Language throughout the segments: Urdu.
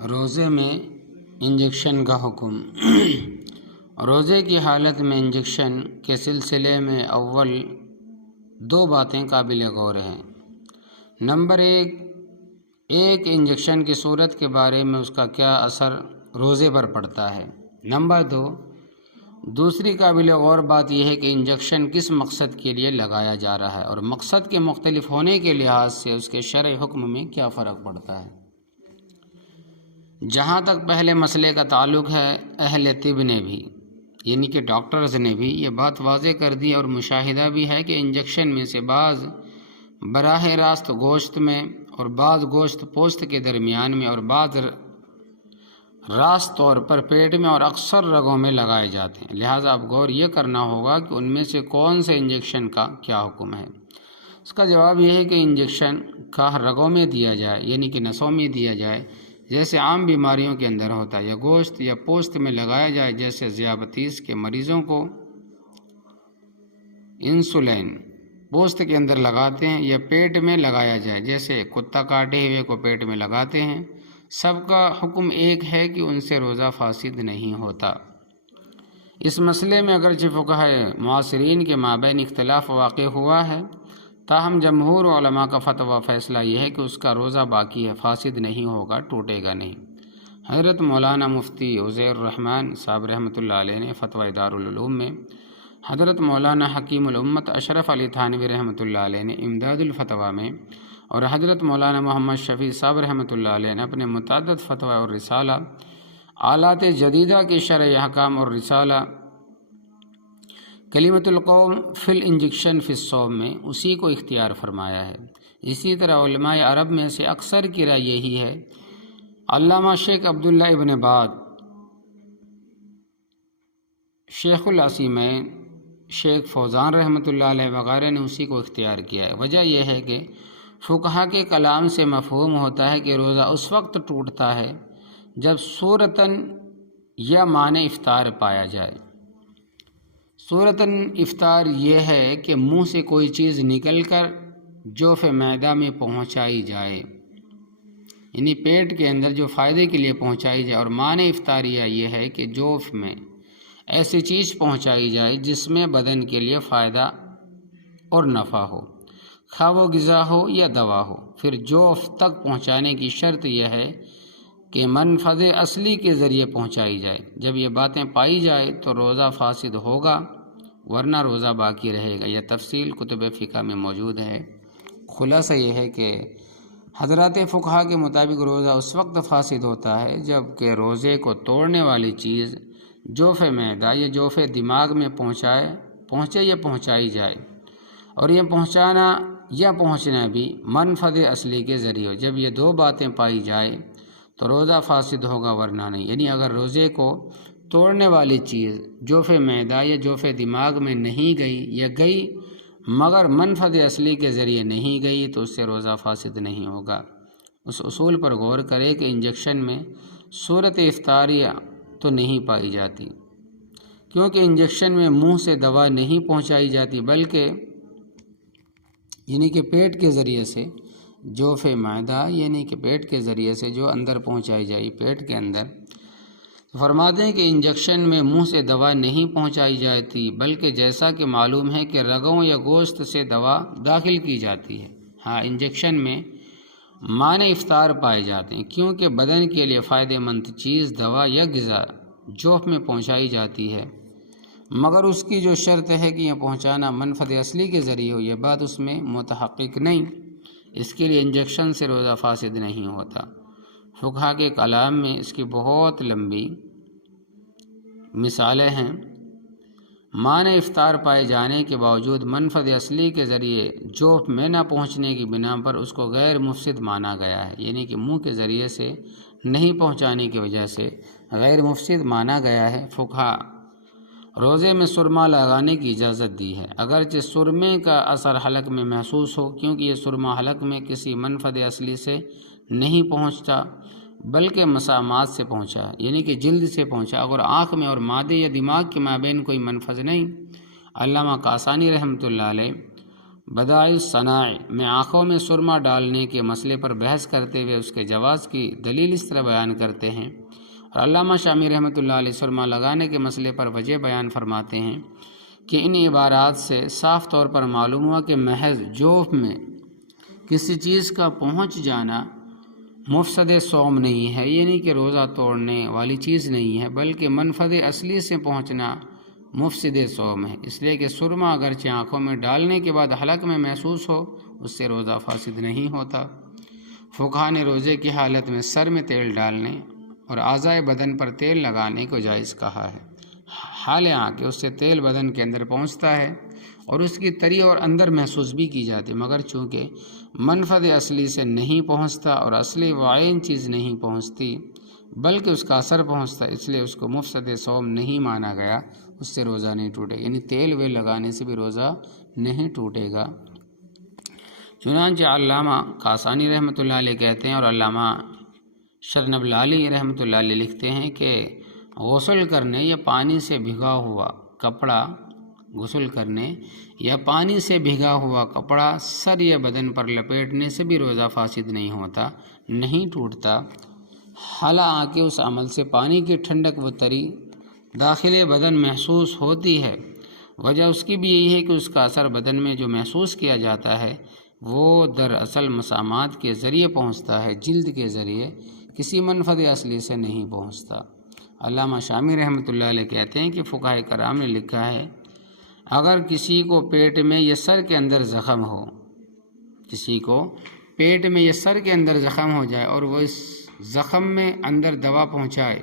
روزے میں انجیکشن کا حکم۔ روزے کی حالت میں انجیکشن کے سلسلے میں اول دو باتیں قابل غور ہیں۔ نمبر ایک انجیکشن کی صورت کے بارے میں اس کا کیا اثر روزے پر پڑتا ہے۔ نمبر دوسری قابل غور بات یہ ہے کہ انجیکشن کس مقصد کے لیے لگایا جا رہا ہے اور مقصد کے مختلف ہونے کے لحاظ سے اس کے شرعی حکم میں کیا فرق پڑتا ہے۔ جہاں تک پہلے مسئلے کا تعلق ہے، اہل طب نے بھی یعنی کہ ڈاکٹرز نے بھی یہ بات واضح کر دی اور مشاہدہ بھی ہے کہ انجیکشن میں سے بعض براہ راست گوشت میں اور بعض گوشت پوست کے درمیان میں اور بعض راست طور پر پیٹ میں اور اکثر رگوں میں لگائے جاتے ہیں۔ لہٰذا اب غور یہ کرنا ہوگا کہ ان میں سے کون سے انجیکشن کا کیا حکم ہے۔ اس کا جواب یہ ہے کہ انجیکشن کا رگوں میں دیا جائے یعنی کہ نسوں میں دیا جائے جیسے عام بیماریوں کے اندر ہوتا ہے، یا گوشت یا پوست میں لگایا جائے جیسے ذیابیطس کے مریضوں کو انسولین پوست کے اندر لگاتے ہیں، یا پیٹ میں لگایا جائے جیسے کتا کاٹے ہوئے کو پیٹ میں لگاتے ہیں۔ سب کا حکم ایک ہے کہ ان سے روزہ فاسد نہیں ہوتا۔ اس مسئلے میں اگرچہ فقہائے معاصرین کے مابین اختلاف واقع ہوا ہے، تاہم جمہور علماء کا فتویٰ فیصلہ یہ ہے کہ اس کا روزہ باقی ہے، فاسد نہیں ہوگا، ٹوٹے گا نہیں۔ حضرت مولانا مفتی عزیر الرحمن صاحب رحمۃ اللہ علیہ نے فتویٰ دارالعلوم میں، حضرت مولانا حکیم الامت اشرف علی تھانوی رحمۃ اللہ علیہ نے امداد الفتویٰ میں، اور حضرت مولانا محمد شفیع صاحب رحمۃ اللہ علیہ نے اپنے متعدد فتویٰ اور رسالہ آلات جدیدہ کے شرعی احکام اور رسالہ کلمۃ القوم فی الانجیکشن فی الصوم میں اسی کو اختیار فرمایا ہے۔ اسی طرح علماء عرب میں سے اکثر کی رائے یہی ہے۔ علامہ شیخ عبداللہ ابن بعد، شیخ العثیمین، شیخ فوزان رحمۃ اللہ علیہ وغیرہ نے اسی کو اختیار کیا ہے۔ وجہ یہ ہے کہ فقہا کے کلام سے مفہوم ہوتا ہے کہ روزہ اس وقت ٹوٹتا ہے جب صورتاً یا معنی افطار پایا جائے۔ صورتاً افطار یہ ہے کہ منہ سے کوئی چیز نکل کر جوف معدہ میں پہنچائی جائے، یعنی پیٹ کے اندر جو فائدے کے لیے پہنچائی جائے، اور معنی افطاریہ یہ ہے کہ جوف میں ایسی چیز پہنچائی جائے جس میں بدن کے لیے فائدہ اور نفع ہو، خواہ وہ غذا ہو یا دوا ہو۔ پھر جوف تک پہنچانے کی شرط یہ ہے کہ منفذ اصلی کے ذریعے پہنچائی جائے۔ جب یہ باتیں پائی جائے تو روزہ فاسد ہوگا، ورنہ روزہ باقی رہے گا۔ یہ تفصیل کتب فقہ میں موجود ہے۔ خلاصہ یہ ہے کہ حضرات فقہا کے مطابق روزہ اس وقت فاسد ہوتا ہے جب کہ روزے کو توڑنے والی چیز جوف معدہ یا جوف دماغ میں پہنچے یا پہنچائی جائے، اور یہ پہنچانا یا پہنچنا بھی منفذ اصلی کے ذریعے ہو۔ جب یہ دو باتیں پائی جائے تو روزہ فاسد ہوگا، ورنہ نہیں۔ یعنی اگر روزے کو توڑنے والی چیز جوف معدہ یا جوف دماغ میں نہیں گئی یا گئی مگر منفذ اصلی کے ذریعے نہیں گئی تو اس سے روزہ فاسد نہیں ہوگا۔ اس اصول پر غور کرے کہ انجیکشن میں صورت افطاریہ تو نہیں پائی جاتی، کیونکہ انجیکشن میں منہ سے دوا نہیں پہنچائی جاتی بلکہ یعنی کہ پیٹ کے ذریعے سے جوف معدہ یعنی کہ پیٹ کے ذریعے سے جو اندر پہنچائی جائے پیٹ کے اندر۔ فرماتے ہیں کہ انجیکشن میں منہ سے دوا نہیں پہنچائی جاتی بلکہ جیسا کہ معلوم ہے کہ رگوں یا گوشت سے دوا داخل کی جاتی ہے۔ ہاں، انجیکشن میں معنی افطار پائے جاتے ہیں کیونکہ بدن کے لیے فائدہ مند چیز دوا یا غذا جوف میں پہنچائی جاتی ہے، مگر اس کی جو شرط ہے کہ یہ پہنچانا منفذ اصلی کے ذریعے ہو، یہ بات اس میں متحقق نہیں۔ اس کے لیے انجیکشن سے روزہ فاسد نہیں ہوتا۔ فقہا کے کلام میں اس کی بہت لمبی مثالیں ہیں۔ معنی افطار پائے جانے کے باوجود منفذ اصلی کے ذریعے جوف میں نہ پہنچنے کی بنا پر اس کو غیر مفسد مانا گیا ہے، یعنی کہ منہ کے ذریعے سے نہیں پہنچانے کی وجہ سے غیر مفسد مانا گیا ہے۔ فقہا روزے میں سرما لگانے کی اجازت دی ہے، اگرچہ سرمے کا اثر حلق میں محسوس ہو، کیونکہ یہ سرما حلق میں کسی منفذ اصلی سے نہیں پہنچتا بلکہ مسامات سے پہنچا، یعنی کہ جلد سے پہنچا، اور آنکھ میں اور معدے یا دماغ کے مابین کوئی منفذ نہیں۔ علامہ کاسانی رحمۃ اللہ علیہ بدائع الصنائع میں آنکھوں میں سرما ڈالنے کے مسئلے پر بحث کرتے ہوئے اس کے جواز کی دلیل اس طرح بیان کرتے ہیں، اور علامہ شامی رحمۃ اللہ علیہ سرما لگانے کے مسئلے پر وجہ بیان فرماتے ہیں کہ ان عبارات سے صاف طور پر معلوم ہوا کہ محض جوف میں کسی چیز کا پہنچ جانا مفسد صوم نہیں ہے، یعنی کہ روزہ توڑنے والی چیز نہیں ہے، بلکہ منفذ اصلی سے پہنچنا مفسد صوم ہے، اس لیے کہ سرما اگرچہ آنکھوں میں ڈالنے کے بعد حلق میں محسوس ہو، اس سے روزہ فاسد نہیں ہوتا۔ فقہا نے روزے کی حالت میں سر میں تیل ڈالنے اور اعضائے بدن پر تیل لگانے کو جائز کہا ہے، حالانکہ اس سے تیل بدن کے اندر پہنچتا ہے اور اس کی تری اور اندر محسوس بھی کی جاتی، مگر چونکہ منفذ اصلی سے نہیں پہنچتا اور اصلی وعین چیز نہیں پہنچتی بلکہ اس کا اثر پہنچتا، اس لیے اس کو مفسد صوم نہیں مانا گیا، اس سے روزہ نہیں ٹوٹے گا، یعنی تیل ویل لگانے سے بھی روزہ نہیں ٹوٹے گا۔ چنانچہ علامہ قاسانی رحمۃ اللہ علیہ کہتے ہیں اور علامہ شرنب لالی رحمۃ اللہ علیہ لکھتے ہیں کہ غسل کرنے یا پانی سے بھگا ہوا کپڑا سر یا بدن پر لپیٹنے سے بھی روزہ فاسد نہیں ہوتا، نہیں ٹوٹتا، حالانکہ اس عمل سے پانی کی ٹھنڈک و تری داخل بدن محسوس ہوتی ہے۔ وجہ اس کی بھی یہی ہے کہ اس کا اثر بدن میں جو محسوس کیا جاتا ہے وہ دراصل مسامات کے ذریعے پہنچتا ہے، جلد کے ذریعے، کسی منفذ اصلی سے نہیں پہنچتا۔ علامہ شامی رحمۃ اللہ علیہ کہتے ہیں کہ فقہاء کرام نے لکھا ہے اگر کسی کو پیٹ میں یا سر کے اندر زخم ہو جائے اور وہ اس زخم میں اندر دوا پہنچائے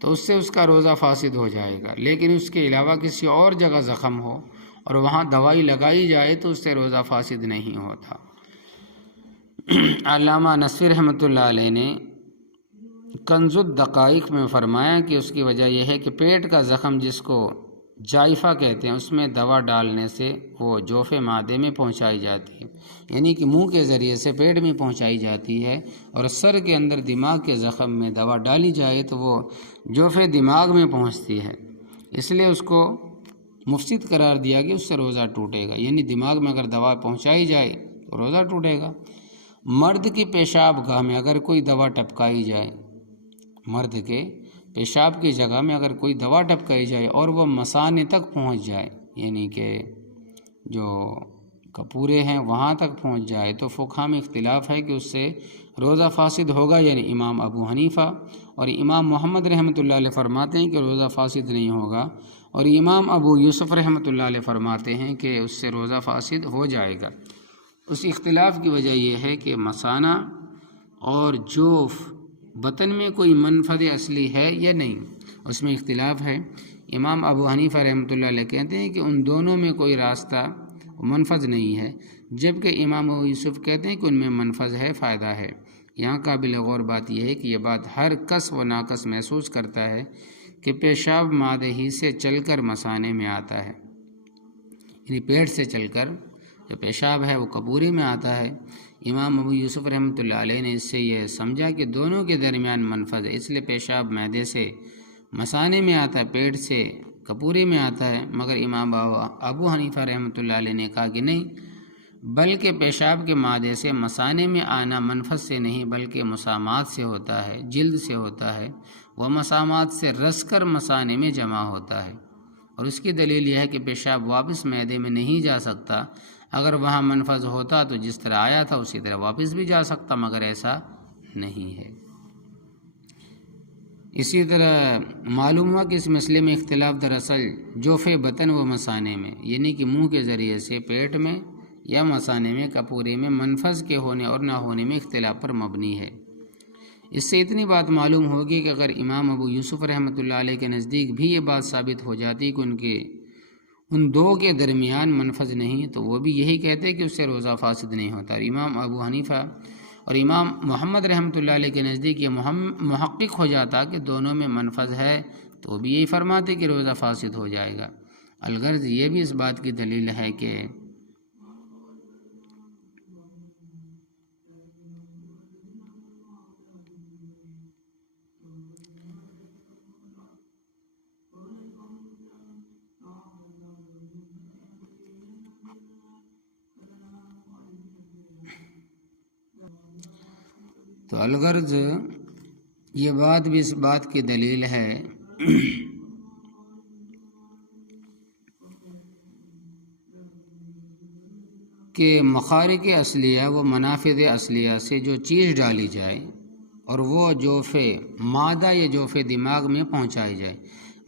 تو اس سے اس کا روزہ فاسد ہو جائے گا، لیکن اس کے علاوہ کسی اور جگہ زخم ہو اور وہاں دوائی لگائی جائے تو اس سے روزہ فاسد نہیں ہوتا۔ علامہ نصفی رحمۃ اللہ علیہ نے کنز الدقائق میں فرمایا کہ اس کی وجہ یہ ہے کہ پیٹ کا زخم جس کو جائفہ کہتے ہیں، اس میں دوا ڈالنے سے وہ جوف معدے میں پہنچائی جاتی ہے، یعنی کہ منہ کے ذریعے سے پیٹ میں پہنچائی جاتی ہے، اور سر کے اندر دماغ کے زخم میں دوا ڈالی جائے تو وہ جوف دماغ میں پہنچتی ہے، اس لیے اس کو مفسد قرار دیا کہ اس سے روزہ ٹوٹے گا، یعنی دماغ میں اگر دوا پہنچائی جائے تو روزہ ٹوٹے گا۔ مرد کی پیشاب گاہ میں اگر کوئی دوا ٹپکائی جائے، مرد کے پیشاب کی جگہ میں اگر کوئی دوا ٹپکائی جائے اور وہ مثانے تک پہنچ جائے، یعنی کہ جو کپورے ہیں وہاں تک پہنچ جائے، تو فقہا میں اختلاف ہے کہ اس سے روزہ فاسد ہوگا، یعنی امام ابو حنیفہ اور امام محمد رحمۃ اللہ علیہ فرماتے ہیں کہ روزہ فاسد نہیں ہوگا، اور امام ابو یوسف رحمۃ اللہ علیہ فرماتے ہیں کہ اس سے روزہ فاسد ہو جائے گا۔ اس اختلاف کی وجہ یہ ہے کہ مثانہ اور جوف بطن میں کوئی منفذ اصلی ہے یا نہیں، اس میں اختلاف ہے۔ امام ابو حنیفہ رحمۃ اللہ علیہ کہتے ہیں کہ ان دونوں میں کوئی راستہ منفذ نہیں ہے، جبکہ امام ابو یوسف کہتے ہیں کہ ان میں منفذ ہے، فائدہ ہے۔ یہاں قابل غور بات یہ ہے کہ یہ بات ہر کس و ناقص محسوس کرتا ہے کہ پیشاب معدے ہی سے چل کر مثانے میں آتا ہے، یعنی پیٹ سے چل کر جو پیشاب ہے وہ کپوری میں آتا ہے۔ امام ابو یوسف رحمۃ اللہ علیہ نے اس سے یہ سمجھا کہ دونوں کے درمیان منفذ ہے، اس لیے پیشاب معدے سے مثانے میں آتا ہے، پیٹ سے کپوری میں آتا ہے، مگر امام ابو حنیفہ رحمۃ اللہ علیہ نے کہا کہ نہیں، بلکہ پیشاب کے معدے سے مثانے میں آنا منفذ سے نہیں بلکہ مسامات سے ہوتا ہے، جلد سے ہوتا ہے، وہ مسامات سے رس کر مثانے میں جمع ہوتا ہے، اور اس کی دلیل یہ ہے کہ پیشاب واپس معدے میں نہیں جا سکتا، اگر وہاں منفذ ہوتا تو جس طرح آیا تھا اسی طرح واپس بھی جا سکتا، مگر ایسا نہیں ہے۔ اسی طرح معلوم ہوا کہ اس مسئلے میں اختلاف دراصل جوف بطن و مثانے میں، یعنی کہ منہ کے ذریعے سے پیٹ میں یا مثانے میں کپورے میں منفذ کے ہونے اور نہ ہونے میں اختلاف پر مبنی ہے۔ اس سے اتنی بات معلوم ہوگی کہ اگر امام ابو یوسف رحمۃ اللہ علیہ کے نزدیک بھی یہ بات ثابت ہو جاتی کہ ان دو کے درمیان منفذ نہیں، تو وہ بھی یہی کہتے کہ اس سے روزہ فاسد نہیں ہوتا، اور امام ابو حنیفہ اور امام محمد رحمۃ اللہ علیہ کے نزدیک یہ محقق ہو جاتا کہ دونوں میں منفذ ہے، تو وہ بھی یہی فرماتے کہ روزہ فاسد ہو جائے گا۔ الغرض یہ بھی اس بات کی دلیل ہے کہ الغرض یہ بات بھی اس بات کی دلیل ہے کہ مخارج اصلیہ و منافذ اصلیہ سے جو چیز ڈالی جائے اور وہ جوف معدہ یا جوف دماغ میں پہنچائی جائے،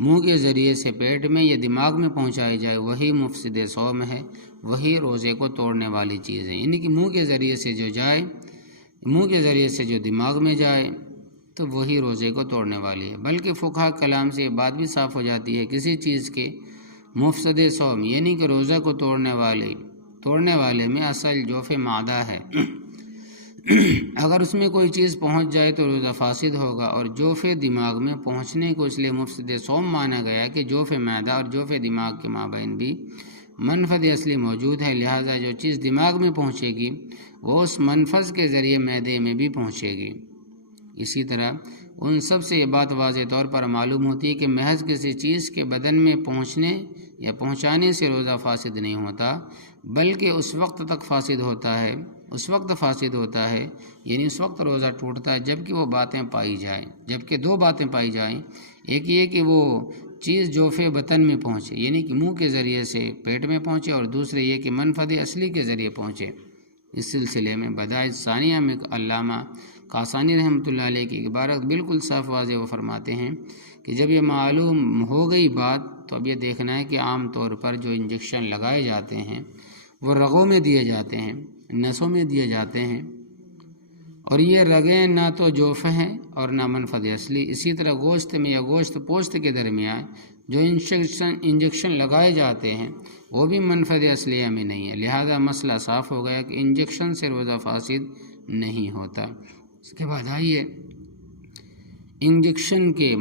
منہ کے ذریعے سے پیٹ میں یا دماغ میں پہنچائی جائے، وہی مفسد صوم ہے، وہی روزے کو توڑنے والی چیز ہے۔ یعنی کہ منہ کے ذریعے سے جو جائے، منہ کے ذریعے سے جو دماغ میں جائے تو وہی روزے کو توڑنے والی ہے۔ بلکہ فقہا کلام سے یہ بات بھی صاف ہو جاتی ہے، کسی چیز کے مفسد صوم یعنی کہ روزہ کو توڑنے والے میں اصل جوف معدہ ہے، اگر اس میں کوئی چیز پہنچ جائے تو روزہ فاسد ہوگا، اور جوف دماغ میں پہنچنے کو اس لیے مفسد صوم مانا گیا کہ جوف معدہ اور جوف دماغ کے مابین بھی منفذ اصلی موجود ہے، لہٰذا جو چیز دماغ میں پہنچے گی وہ اس منفذ کے ذریعے معدے میں بھی پہنچے گی۔ اسی طرح ان سب سے یہ بات واضح طور پر معلوم ہوتی ہے کہ محض کسی چیز کے بدن میں پہنچنے یا پہنچانے سے روزہ فاسد نہیں ہوتا، بلکہ اس وقت تک فاسد ہوتا ہے، یعنی اس وقت روزہ ٹوٹتا ہے جبکہ وہ باتیں پائی جائیں، جبکہ دو باتیں پائی جائیں، ایک یہ کہ وہ چیز جوف بطن میں پہنچے یعنی کہ منہ کے ذریعے سے پیٹ میں پہنچے، اور دوسرے یہ کہ منفذ اصلی کے ذریعے پہنچے۔ اس سلسلے میں بدائع ثانیہ میں علامہ کاسانی رحمۃ اللہ علیہ کی عبارت بالکل صاف واضح وہ فرماتے ہیں کہ جب یہ معلوم ہو گئی بات تو اب یہ دیکھنا ہے کہ عام طور پر جو انجیکشن لگائے جاتے ہیں وہ رگوں میں دیے جاتے ہیں، نسوں میں دیے جاتے ہیں، اور یہ رگیں نہ تو جوف ہیں اور نہ منفذ اصلی۔ اسی طرح گوشت میں یا گوشت پوست کے درمیان جو انجیکشن لگائے جاتے ہیں وہ بھی منفذ اصلیہ میں نہیں ہے، لہذا مسئلہ صاف ہو گیا کہ انجیکشن سے روزہ فاسد نہیں ہوتا۔ اس کے بعد آئیے انجیکشن کے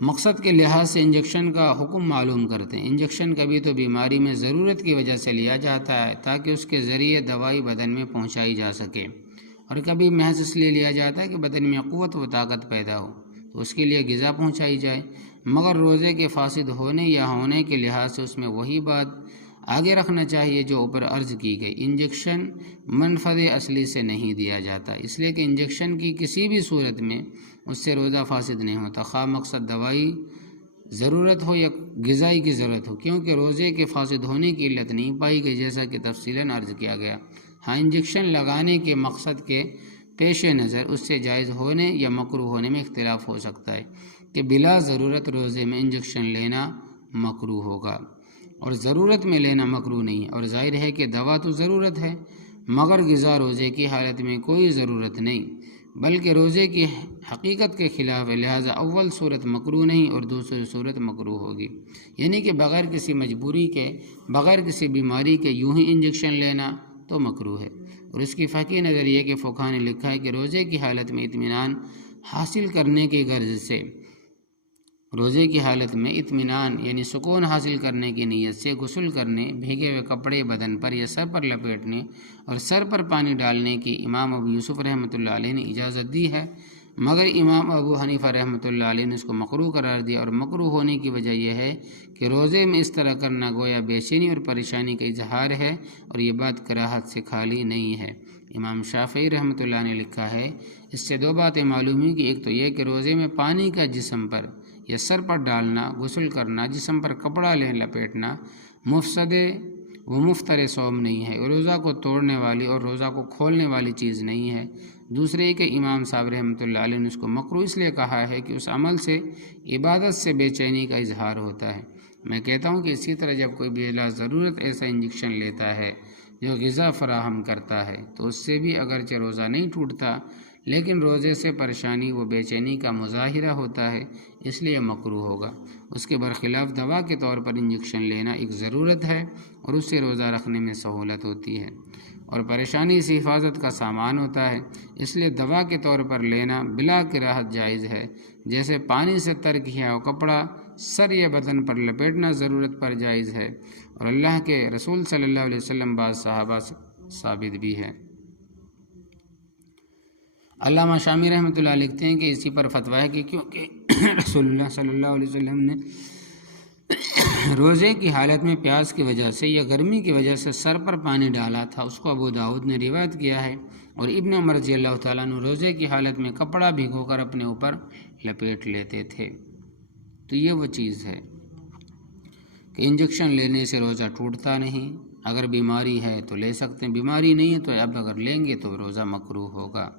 مقصد کے لحاظ سے انجیکشن کا حکم معلوم کرتے ہیں۔ انجیکشن کبھی تو بیماری میں ضرورت کی وجہ سے لیا جاتا ہے تاکہ اس کے ذریعے دوائی بدن میں پہنچائی جا سکے، اور کبھی محض اس لیے لیا جاتا ہے کہ بدن میں قوت و طاقت پیدا ہو تو اس کے لیے غذا پہنچائی جائے، مگر روزے کے فاسد ہونے یا ہونے کے لحاظ سے اس میں وہی بات آگے رکھنا چاہیے جو اوپر عرض کی گئی، انجیکشن منفذ اصلی سے نہیں دیا جاتا، اس لیے کہ انجیکشن کی کسی بھی صورت میں اس سے روزہ فاسد نہیں ہوتا، خواہ مقصد دوائی ضرورت ہو یا غذائی کی ضرورت ہو، کیونکہ روزے کے فاسد ہونے کی علت نہیں پائی گئی جیسا کہ تفصیلاً عرض کیا گیا۔ ہاں انجیکشن لگانے کے مقصد کے پیش نظر اس سے جائز ہونے یا مکروہ ہونے میں اختلاف ہو سکتا ہے کہ بلا ضرورت روزے میں انجیکشن لینا مکروہ ہوگا اور ضرورت میں لینا مکروہ نہیں ہے، اور ظاہر ہے کہ دوا تو ضرورت ہے مگر غذا روزے کی حالت میں کوئی ضرورت نہیں بلکہ روزے کی حقیقت کے خلاف ہے، لہٰذا اول صورت مکروہ نہیں اور دوسری صورت مکروہ ہوگی، یعنی کہ بغیر کسی مجبوری کے، بغیر کسی بیماری کے یوں ہی انجیکشن لینا تو مکروہ ہے۔ اور اس کی فقہی نظر یہ کہ فقہا نے لکھا ہے کہ روزے کی حالت میں اطمینان حاصل کرنے کی غرض سے، روزے کی حالت میں اطمینان یعنی سکون حاصل کرنے کی نیت سے غسل کرنے، بھیگے ہوئے کپڑے بدن پر یا سر پر لپیٹنے اور سر پر پانی ڈالنے کی امام ابو یوسف رحمۃ اللہ علیہ نے اجازت دی ہے، مگر امام ابو حنیفہ رحمۃ اللہ علیہ نے اس کو مکروہ قرار دیا، اور مکروہ ہونے کی وجہ یہ ہے کہ روزے میں اس طرح کرنا گویا بے چینی اور پریشانی کا اظہار ہے، اور یہ بات کراہت سے خالی نہیں ہے۔ امام شافعی رحمۃ اللہ نے لکھا ہے، اس سے دو باتیں معلوم ہوئی کہ ایک تو یہ کہ روزے میں پانی کا جسم پر یا سر پر ڈالنا، غسل کرنا، جسم پر کپڑا لپیٹنا مفتر صوم نہیں ہے، روزہ کو توڑنے والی اور روزہ کو کھولنے والی چیز نہیں ہے۔ دوسرے کہ امام صاحب رحمۃ اللہ علیہ نے اس کو مکروہ اس لیے کہا ہے کہ اس عمل سے عبادت سے بے چینی کا اظہار ہوتا ہے۔ میں کہتا ہوں کہ اسی طرح جب کوئی بلا ضرورت ایسا انجیکشن لیتا ہے جو غذا فراہم کرتا ہے تو اس سے بھی اگرچہ روزہ نہیں ٹوٹتا لیکن روزے سے پریشانی و بے چینی کا مظاہرہ ہوتا ہے، اس لیے مکروہ ہوگا۔ اس کے برخلاف دوا کے طور پر انجیکشن لینا ایک ضرورت ہے اور اس سے روزہ رکھنے میں سہولت ہوتی ہے اور پریشانی سے حفاظت کا سامان ہوتا ہے، اس لیے دوا کے طور پر لینا بلا کراہت جائز ہے، جیسے پانی سے تر کیا ہوا کپڑا سر یا بدن پر لپیٹنا ضرورت پر جائز ہے، اور اللہ کے رسول صلی اللہ علیہ وسلم بعض صحابہ سے ثابت بھی ہے۔ علامہ شامی رحمۃ اللہ لکھتے ہیں کہ اسی پر فتویٰ ہے کہ کیونکہ رسول اللہ صلی اللہ علیہ وسلم نے روزے کی حالت میں پیاس کی وجہ سے یا گرمی کی وجہ سے سر پر پانی ڈالا تھا، اس کو ابو داؤد نے روایت کیا ہے۔ اور ابن عمر رضی اللہ تعالیٰ عنہ روزے کی حالت میں کپڑا بھگو کر اپنے اوپر لپیٹ لیتے تھے۔ تو یہ وہ چیز ہے کہ انجیکشن لینے سے روزہ ٹوٹتا نہیں، اگر بیماری ہے تو لے سکتے ہیں، بیماری نہیں ہے تو اب اگر لیں گے تو روزہ مکروہ ہوگا۔